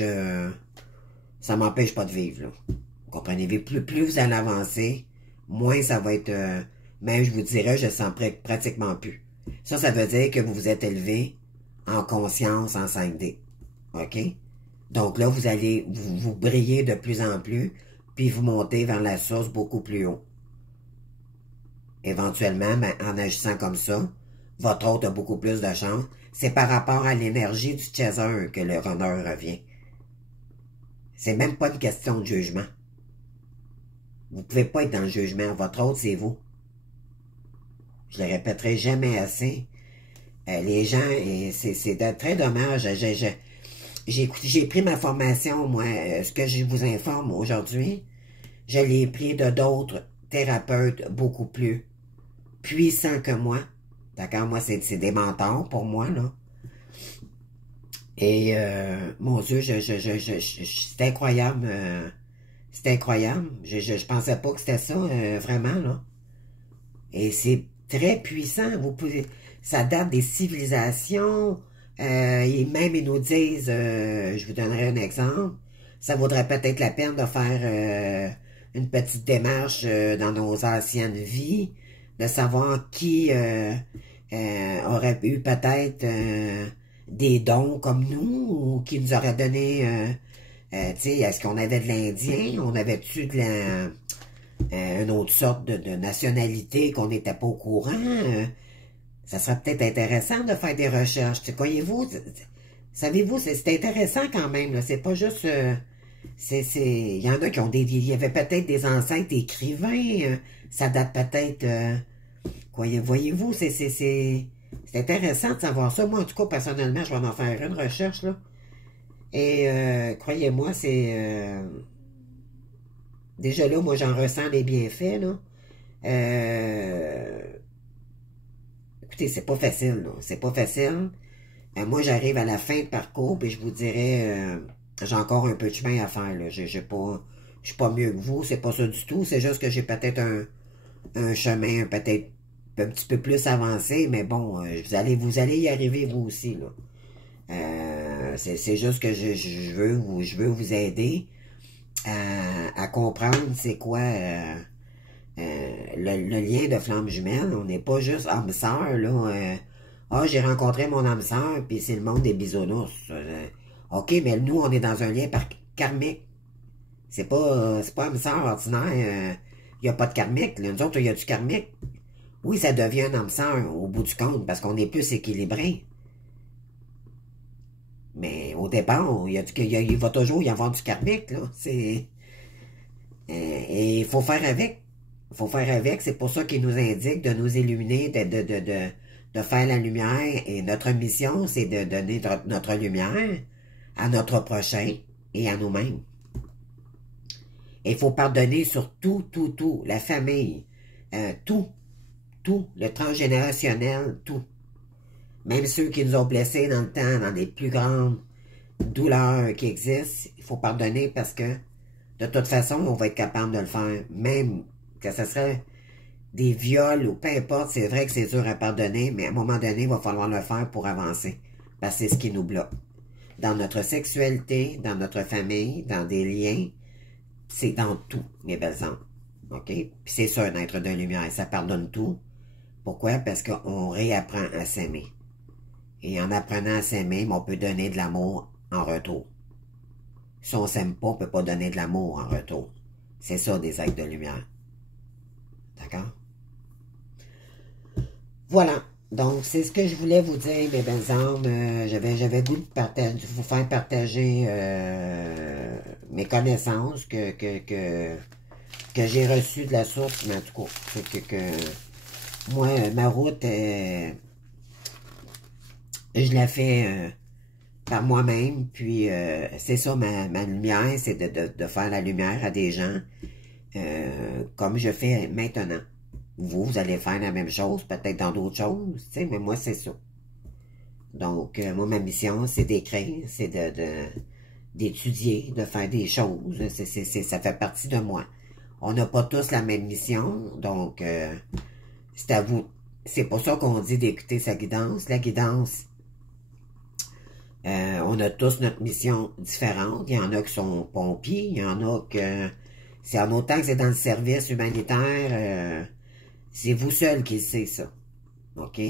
ça m'empêche pas de vivre, là. Vous comprenez? Plus vous allez avancer, moins ça va être... même, je vous dirais, je le sens pratiquement plus. Ça veut dire que vous vous êtes élevé en conscience en 5D. OK? Donc là, vous allez vous briller de plus en plus, puis vous montez vers la source beaucoup plus haut. Éventuellement, ben, en agissant comme ça, votre hôte a beaucoup plus de chance. C'est par rapport à l'énergie du chaser que le runner revient. C'est même pas une question de jugement. Vous pouvez pas être dans le jugement. Votre hôte, c'est vous. Je le répéterai jamais assez. Les gens, c'est très dommage. J'ai pris ma formation, moi, ce que je vous informe aujourd'hui, je l'ai pris de d'autres thérapeutes beaucoup plus puissants que moi. D'accord? Moi, c'est des mentors pour moi, là. Et, mon Dieu, c'est incroyable. C'est incroyable. Je pensais pas que c'était ça, vraiment, là. Et c'est très puissant. Vous pouvez... Ça date des civilisations. Et même, ils nous disent, je vous donnerai un exemple, ça vaudrait peut-être la peine de faire une petite démarche dans nos anciennes vies, de savoir qui aurait eu peut-être des dons comme nous, ou qui nous aurait donné, tu sais, est-ce qu'on avait de l'Indien, on avait-tu de une autre sorte de nationalité qu'on n'était pas au courant. Ça serait peut-être intéressant de faire des recherches. Voyez-vous, savez-vous, c'est intéressant quand même. C'est pas juste... il y en a qui ont il y avait peut-être des ancêtres écrivains. Ça date peut-être... voyez-vous, c'est intéressant de savoir ça. Moi, en tout cas, personnellement, je vais en faire une recherche, là. Et croyez-moi, déjà là, moi, j'en ressens les bienfaits, là. Écoutez, c'est pas facile, là. C'est pas facile. Moi, j'arrive à la fin de parcours, puis je vous dirais, j'ai encore un peu de chemin à faire, là. Je suis pas mieux que vous, c'est pas ça du tout. C'est juste que j'ai peut-être un chemin peut-être un petit peu plus avancé, mais bon, vous allez y arriver, vous aussi, là. C'est juste que je veux vous aider à comprendre c'est quoi le lien de flamme jumelle. On n'est pas juste âme sœur, là. J'ai rencontré mon âme sœur, puis c'est le monde des bisounours. OK, mais nous, on est dans un lien karmique. C'est pas âme sœur ordinaire. Il n'y a pas de karmique. Là. Nous autres, il y a du karmique. Oui, ça devient un âme sœur au bout du compte, parce qu'on est plus équilibré. Mais au départ, il va toujours y avoir du karmique, là. Et il faut faire avec. Il faut faire avec. C'est pour ça qu'il nous indique de nous illuminer, de faire la lumière. Et notre mission, c'est de donner notre lumière à notre prochain et à nous-mêmes. Et il faut pardonner sur tout. La famille, tout, le transgénérationnel, tout. Même ceux qui nous ont blessés dans le temps, dans les plus grandes douleurs qui existent, il faut pardonner parce que, de toute façon, on va être capable de le faire. Même que ce serait des viols ou peu importe, c'est vrai que c'est dur à pardonner, mais à un moment donné, il va falloir le faire pour avancer. Parce que c'est ce qui nous bloque. Dans notre sexualité, dans notre famille, dans des liens, c'est dans tout, mes belles âmes. OK? Puis c'est ça, un être de lumière. Ça pardonne tout. Pourquoi? Parce qu'on réapprend à s'aimer. Et en apprenant à s'aimer, on peut donner de l'amour en retour. Si on s'aime pas, on peut pas donner de l'amour en retour. C'est ça, des êtres de lumière. D'accord? Voilà. Donc, c'est ce que je voulais vous dire, mes belles âmes. J'avais goût de vous faire partager mes connaissances que j'ai reçues de la source, mais en tout cas, moi, ma route, je la fais par moi-même, puis c'est ça, ma lumière, c'est de faire la lumière à des gens, comme je fais maintenant. Vous allez faire la même chose, peut-être dans d'autres choses, tu sais, mais moi, c'est ça. Donc, moi, ma mission, c'est d'écrire, c'est d'étudier, de faire des choses, ça fait partie de moi. On n'a pas tous la même mission, donc, c'est à vous. C'est pour ça qu'on dit d'écouter sa guidance. La guidance, on a tous notre mission différente. Il y en a qui sont pompiers, il y en a que... C'est en autant que c'est dans le service humanitaire, c'est vous seul qui le savez ça. OK?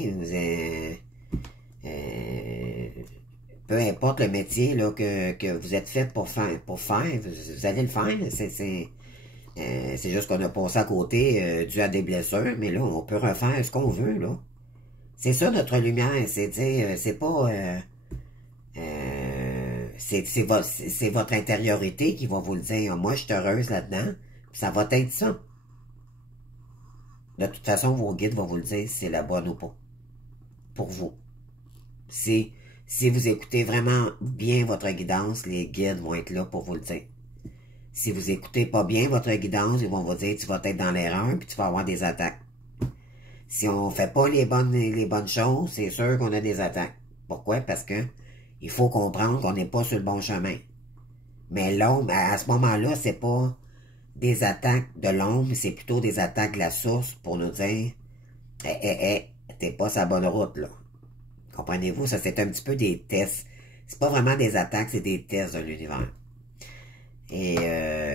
Peu importe le métier là, que vous êtes fait pour faire, vous allez le faire. C'est juste qu'on a passé à côté dû à des blessures, mais là, on peut refaire ce qu'on veut, là. C'est ça notre lumière, c'est dire, c'est pas... c'est votre intériorité qui va vous le dire. Moi, je suis heureuse là-dedans. Ça va être ça. De toute façon, vos guides vont vous le dire si c'est la bonne ou pas. Pour vous. Si vous écoutez vraiment bien votre guidance, les guides vont être là pour vous le dire. Si vous écoutez pas bien votre guidance, ils vont vous dire tu vas être dans l'erreur puis tu vas avoir des attaques. Si on fait pas les bonnes choses, c'est sûr qu'on a des attaques. Pourquoi? Parce que il faut comprendre qu'on n'est pas sur le bon chemin. Mais l'ombre, à ce moment-là, c'est pas des attaques de l'ombre, c'est plutôt des attaques de la source pour nous dire t'es pas sur la bonne route, là. Comprenez-vous? Ça, c'est un petit peu des tests. C'est pas vraiment des attaques, c'est des tests de l'univers. Et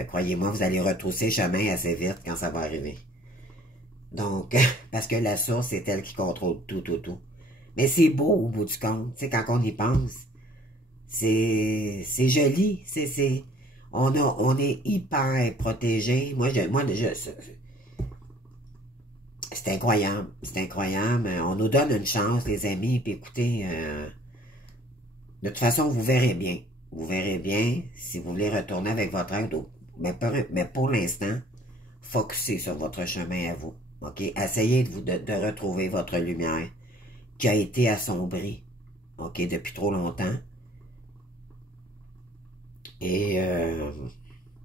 croyez-moi, vous allez retrousser chemin assez vite quand ça va arriver. Donc, parce que la source, c'est elle qui contrôle tout. Mais c'est beau au bout du compte, tu sais, quand on y pense. C'est joli, On est hyper protégé. C'est incroyable. C'est incroyable. On nous donne une chance, les amis. Puis écoutez, de toute façon, vous verrez bien. Vous verrez bien si vous voulez retourner avec votre aide. Mais pour l'instant, focussez sur votre chemin à vous. OK? Essayez de retrouver votre lumière qui a été assombrie. OK? Depuis trop longtemps. Et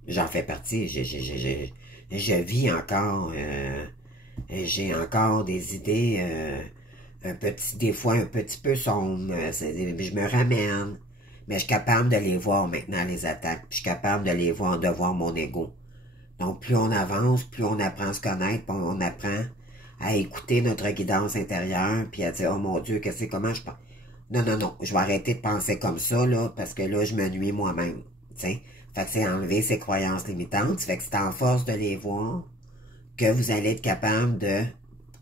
j'en fais partie. Je vis encore. J'ai encore des idées des fois un petit peu sombres. Je me ramène. Mais je suis capable de les voir maintenant, les attaques. Puis je suis capable de voir mon ego. Donc, plus on avance, plus on apprend à se connaître, puis on apprend à écouter notre guidance intérieure, puis à dire, oh mon Dieu, comment je pense? Non, non, non, je vais arrêter de penser comme ça, là, parce que là, je me nuis moi-même, t'sais. Fait que c'est enlever ces croyances limitantes, fait que c'est en force de les voir que vous allez être capable de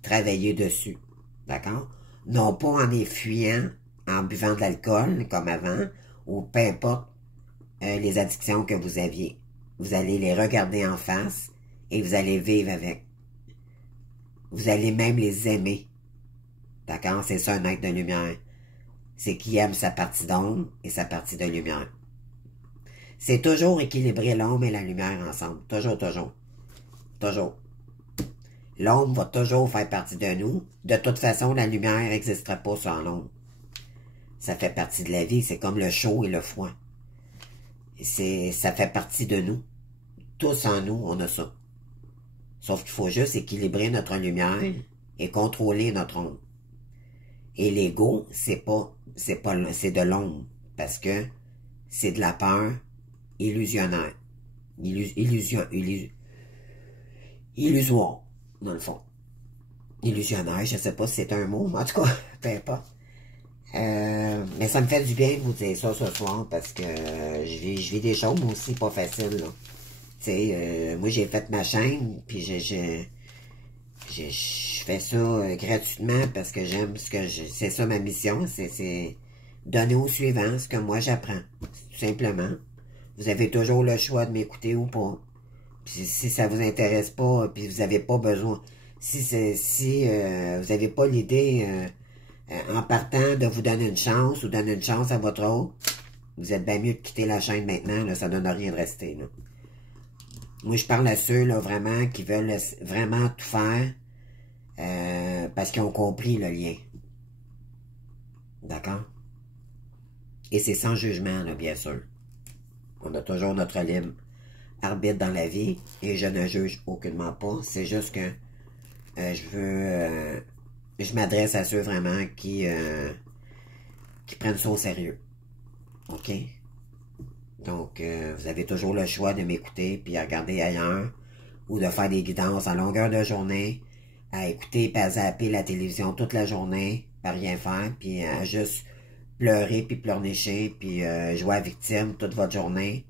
travailler dessus, d'accord? Non pas en les fuyant, en buvant de l'alcool, comme avant, ou peu importe les addictions que vous aviez. Vous allez les regarder en face et vous allez vivre avec. Vous allez même les aimer. D'accord? C'est ça un être de lumière. C'est qui aime sa partie d'ombre et sa partie de lumière. C'est toujours équilibrer l'ombre et la lumière ensemble. Toujours, toujours. Toujours. L'ombre va toujours faire partie de nous. De toute façon, la lumière n'existera pas sans l'ombre. Ça fait partie de la vie. C'est comme le chaud et le froid. Ça fait partie de nous. Tous en nous, on a ça. Sauf qu'il faut juste équilibrer notre lumière et contrôler notre ombre. Et l'ego, c'est de l'ombre. Parce que c'est de la peur illusionnaire. Illusoire, dans le fond. Illusionnaire, je sais pas si c'est un mot, mais en tout cas, peu importe. Mais ça me fait du bien de vous dire ça ce soir parce que je vis des choses moi aussi pas faciles, là. Tu sais, moi j'ai fait ma chaîne, puis je fais ça gratuitement parce que j'aime c'est ça ma mission, c'est donner au suivant ce que moi j'apprends, tout simplement. Vous avez toujours le choix de m'écouter ou pas. Puis si ça vous intéresse pas, puis vous avez pas besoin, si vous avez pas l'idée en partant de vous donner une chance ou donner une chance à votre autre, vous êtes bien mieux de quitter la chaîne maintenant, là, ça donne rien de rester, là. Moi, je parle à ceux, là, vraiment, qui veulent vraiment tout faire parce qu'ils ont compris le lien. D'accord? Et c'est sans jugement, là, bien sûr. On a toujours notre libre arbitre dans la vie et je ne juge aucunement pas. C'est juste que je m'adresse à ceux vraiment qui prennent ça au sérieux. OK? Donc, vous avez toujours le choix de m'écouter puis à regarder ailleurs ou de faire des guidances en longueur de journée, à écouter et à zapper la télévision toute la journée, à rien faire, puis à juste pleurer puis pleurnicher puis jouer à victime toute votre journée.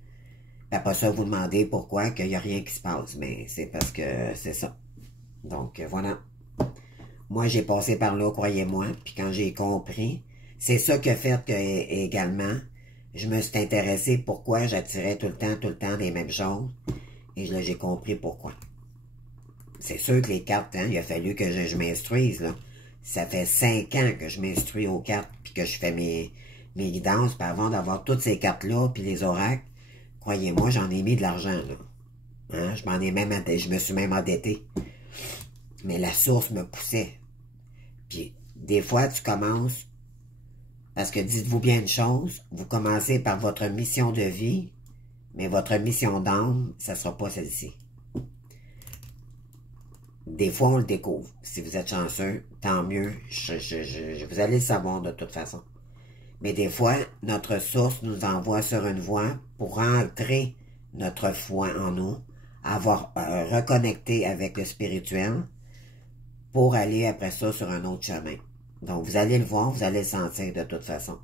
Puis après ça, vous demandez pourquoi qu'il n'y a rien qui se passe. Mais c'est parce que c'est ça. Donc, voilà. Moi, j'ai passé par là, croyez-moi, puis quand j'ai compris, c'est ça qui a fait que, également, je me suis intéressé pourquoi j'attirais tout le temps les mêmes choses. Et là, j'ai compris pourquoi. C'est sûr que les cartes, hein, il a fallu que je m'instruise, là. Ça fait 5 ans que je m'instruis aux cartes, puis que je fais mes guidances, puis avant d'avoir toutes ces cartes-là, puis les oracles, croyez-moi, j'en ai mis de l'argent, là. Hein? Je me suis même endetté. Mais la source me poussait. Puis, des fois, tu commences, parce que dites-vous bien une chose, vous commencez par votre mission de vie, mais votre mission d'âme, ça ne sera pas celle-ci. Des fois, on le découvre. Si vous êtes chanceux, tant mieux. Vous allez le savoir de toute façon. Mais des fois, notre source nous envoie sur une voie pour entrer notre foi en nous, avoir reconnecté avec le spirituel, pour aller après ça sur un autre chemin. Donc, vous allez le voir, vous allez le sentir de toute façon.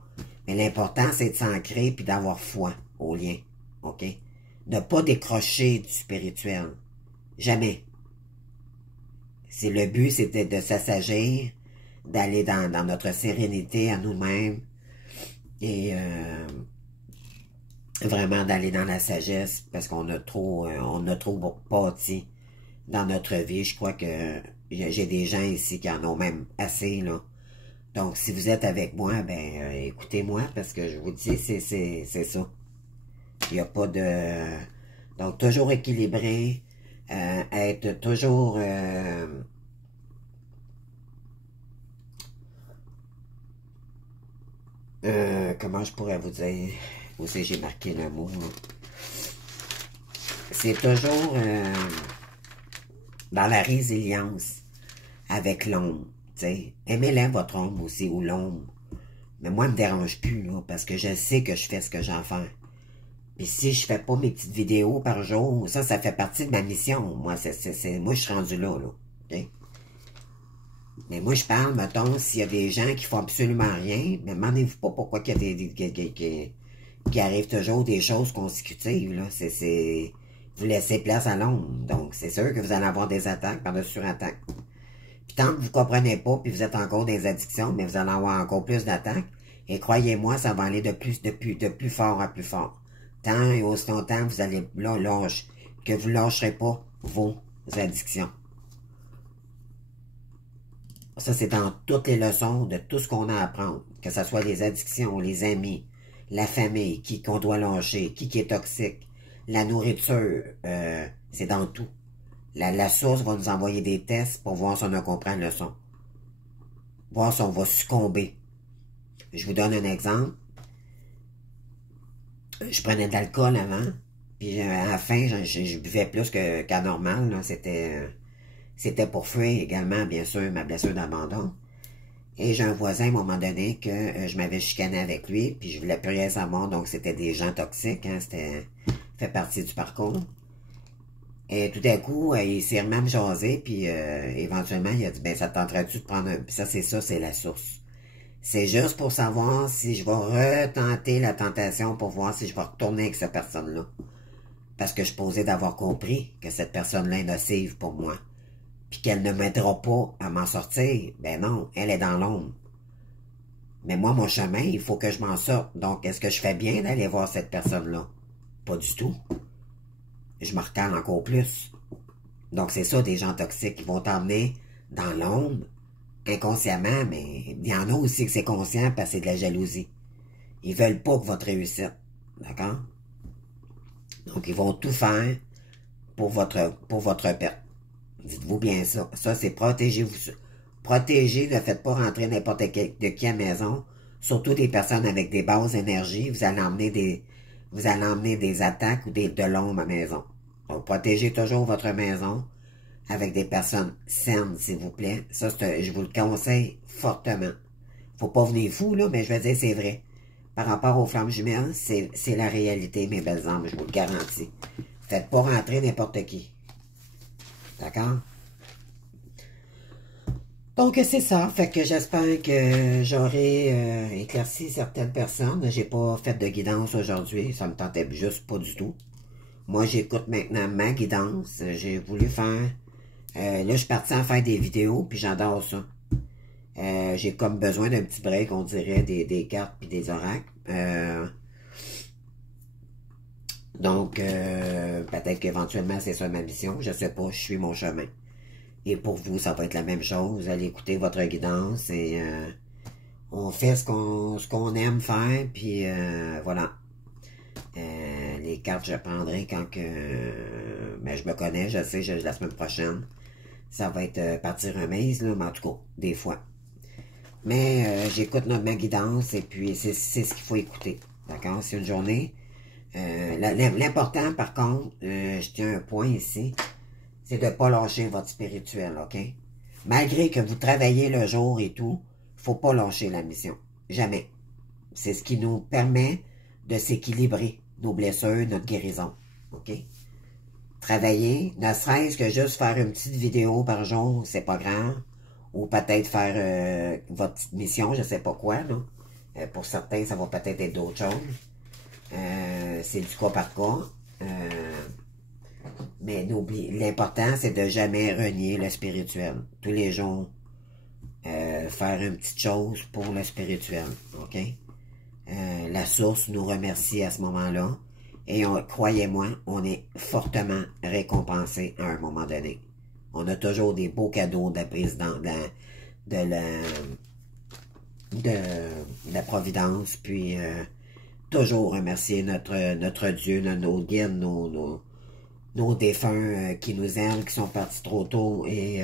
Mais l'important, c'est de s'ancrer puis d'avoir foi au lien. OK? Ne pas décrocher du spirituel. Jamais. C'est le but, c'est de s'assagir, d'aller dans notre sérénité à nous-mêmes et vraiment d'aller dans la sagesse parce qu'on a on a trop bâti dans notre vie. Je crois que j'ai des gens ici qui en ont même assez, là. Donc, si vous êtes avec moi, ben, écoutez-moi parce que je vous dis, c'est ça. Il n'y a pas de... Donc, toujours équilibré, être toujours... comment je pourrais vous dire? Où c'est j'ai marqué le mot, là? C'est toujours dans la résilience avec l'ombre. Aimez-la, votre ombre aussi, ou l'ombre. Mais moi, elle me dérange plus, là, parce que je sais que je fais ce que j'ai à faire. Puis si je fais pas mes petites vidéos par jour, ça fait partie de ma mission. Moi, moi, je suis rendu là, là. Okay? Mais moi, je parle, mettons, s'il y a des gens qui font absolument rien, mais demandez-vous pas pourquoi il y a qui arrivent toujours des choses consécutives, là. Vous laissez place à l'ombre. Donc, c'est sûr que vous allez avoir des attaques par-dessus attaques. Puis tant que vous comprenez pas, puis vous êtes encore des addictions, mais vous allez avoir encore plus d'attaques. Et croyez-moi, ça va aller de plus fort à plus fort. Tant et aussi longtemps vous allez que vous lâcherez pas vos addictions. Ça, c'est dans toutes les leçons de tout ce qu'on a à apprendre. Que ce soit les addictions, les amis, la famille, qu'on doit lâcher, qui est toxique, la nourriture, c'est dans tout. La source va nous envoyer des tests pour voir si on a compris la leçon. Voir si on va succomber. Je vous donne un exemple. Je prenais de l'alcool avant, puis à la fin, je buvais plus qu'à normal. C'était pour fuir également, bien sûr, ma blessure d'abandon. Et j'ai un voisin, à un moment donné, que je m'avais chicané avec lui, puis je voulais plus rien savoir, donc c'était des gens toxiques, hein, fait partie du parcours. Et tout à coup, il s'est même jasé, puis éventuellement, il a dit, ben, ça te tenterait-tu de prendre un... Puis ça, c'est la source. C'est juste pour savoir si je vais retenter la tentation pour voir si je vais retourner avec cette personne-là. Parce que je suis posé d'avoir compris que cette personne-là est nocive pour moi. Puis qu'elle ne m'aidera pas à m'en sortir. Ben non, elle est dans l'ombre. Mais moi, mon chemin, il faut que je m'en sorte. Donc, est-ce que je fais bien d'aller voir cette personne-là? Pas du tout. Je me recale encore plus. Donc, c'est ça, des gens toxiques qui vont t'emmener dans l'ombre, inconsciemment, mais il y en a aussi que c'est conscient parce que c'est de la jalousie. Ils veulent pas que votre réussite. D'accord? Donc, ils vont tout faire pour votre perte. Dites-vous bien ça. Ça, c'est protégez-vous. Protégez, ne faites pas rentrer n'importe qui à la maison, surtout des personnes avec des basses énergies. Vous allez emmener des attaques ou de l'ombre à la maison. Donc, protégez toujours votre maison avec des personnes saines, s'il vous plaît. Ça, je vous le conseille fortement. Faut pas venir fou, là, mais je vais dire, c'est vrai. Par rapport aux flammes jumelles, c'est la réalité, mes belles âmes, je vous le garantis. Faites pas rentrer n'importe qui. D'accord? Donc, c'est ça. Fait que j'espère que j'aurai éclairci certaines personnes. J'ai pas fait de guidance aujourd'hui. Ça me tentait juste pas du tout. Moi, j'écoute maintenant ma guidance. J'ai voulu faire... là, je suis parti en faire des vidéos, puis j'adore ça. J'ai comme besoin d'un petit break, on dirait, des cartes puis des oracles. Donc, peut-être qu'éventuellement, c'est ça ma mission. Je sais pas, je suis mon chemin. Et pour vous, ça va être la même chose. Vous allez écouter votre guidance et on fait ce qu'on aime faire, puis voilà. Les cartes, je prendrai quand que... mais je me connais, je sais, la semaine prochaine, ça va être partie remise, là, mais en tout cas, des fois. Mais j'écoute ma guidance et puis c'est ce qu'il faut écouter. D'accord? C'est une journée. L'important, par contre, je tiens un point ici, c'est de ne pas lâcher votre spirituel, OK? Malgré que vous travaillez le jour et tout, faut pas lâcher la mission. Jamais. C'est ce qui nous permet de s'équilibrer, nos blessures, notre guérison. OK? Travailler, ne serait-ce que juste faire une petite vidéo par jour, c'est pas grave. Ou peut-être faire votre petite mission, je sais pas quoi, là. Pour certains, ça va peut-être être d'autres choses. C'est du cas par cas. Mais l'important, c'est de jamais renier le spirituel. Tous les jours, faire une petite chose pour le spirituel. OK? La source nous remercie à ce moment-là. Et croyez-moi, on est fortement récompensé à un moment donné. On a toujours des beaux cadeaux de la présidente, de la Providence, puis toujours remercier notre Dieu, nos guides, nos défunts qui nous aiment, qui sont partis trop tôt, et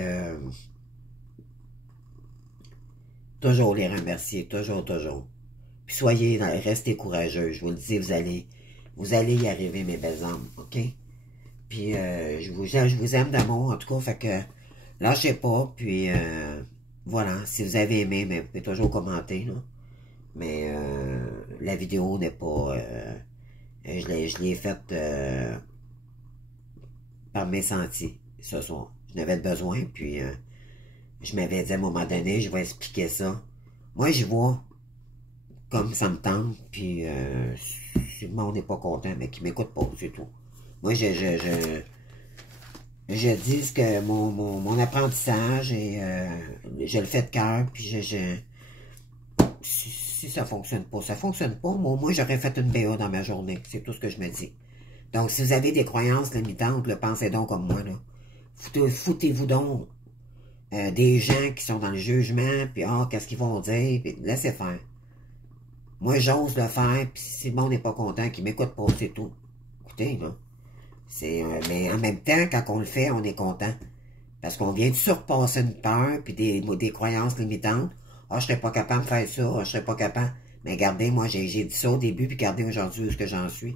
toujours les remercier, toujours, toujours. Puis restez courageux, je vous le dis, vous allez y arriver, mes belles âmes, ok? Puis je vous aime d'amour, en tout cas, fait que lâchez pas, puis voilà, si vous avez aimé, mais vous pouvez toujours commenter, là. Mais la vidéo n'est pas... je l'ai faite par mes sentiers ce soir. Je n'avais besoin, puis je m'avais dit à un moment donné, je vais expliquer ça. Moi, je vois comme ça me tente, puis si le monde n'est pas content, mais qu'il m'écoute pas, c'est tout. Moi, je dis ce que mon apprentissage, et je le fais de cœur, puis si ça fonctionne pas, ça fonctionne pas. Moi, j'aurais fait une BA dans ma journée. C'est tout ce que je me dis. Donc, si vous avez des croyances limitantes, pensez donc comme moi, là. Foutez-vous donc des gens qui sont dans le jugement, puis qu'est-ce qu'ils vont dire, puis laissez faire. Moi, j'ose le faire, puis si le monde n'est pas content, qu'il m'écoute pas, c'est tout. Écoutez, là. Mais en même temps, quand on le fait, on est content. Parce qu'on vient de surpasser une peur, puis des croyances limitantes. Je serais pas capable de faire ça, je serais pas capable. Mais regardez, moi, j'ai dit ça au début, puis regardez aujourd'hui où est-ce que j'en suis.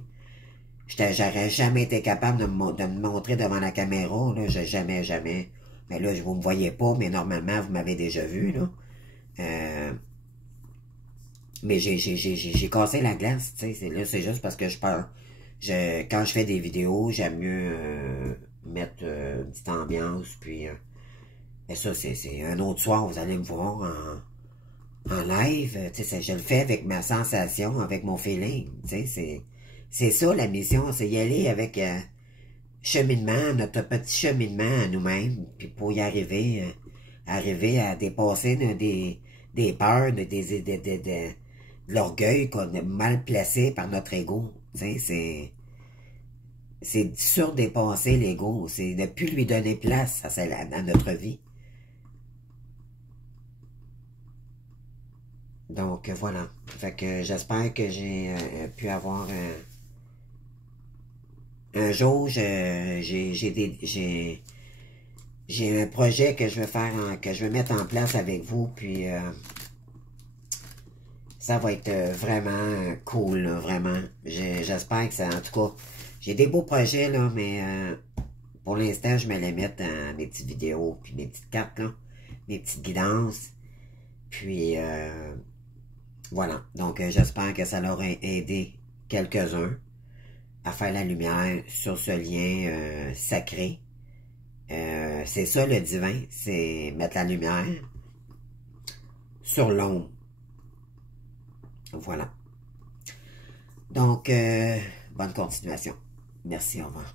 J'aurais jamais été capable de me montrer devant la caméra, là, jamais. Mais là, vous me voyez pas, mais normalement, vous m'avez déjà vu, là. Mais j'ai cassé la glace, tu sais. Là, c'est juste parce que quand je fais des vidéos, j'aime mieux mettre une petite ambiance, puis... et ça, c'est un autre soir, vous allez me voir en live. Tu sais, je le fais avec ma sensation, avec mon feeling. Tu sais, c'est ça la mission, c'est y aller avec cheminement, notre petit cheminement à nous-mêmes, puis pour y arriver, arriver à dépasser des peurs, de l'orgueil qu'on a mal placé par notre ego. Tu sais, c'est surdépasser l'ego, c'est ne plus lui donner place à notre vie. Donc voilà. Fait que j'espère que j'ai pu avoir un jour, j'ai un projet que je veux faire, que je veux mettre en place avec vous, puis ça va être vraiment cool, là, vraiment. J'espère que ça, en tout cas, j'ai des beaux projets, là, mais pour l'instant, je me les mets dans mes petites vidéos, puis mes petites cartes, là, mes petites guidances, puis voilà. Donc, j'espère que ça leur a aidé quelques-uns à faire la lumière sur ce lien sacré. C'est ça le divin, c'est mettre la lumière sur l'ombre. Voilà. Donc, bonne continuation. Merci, au revoir.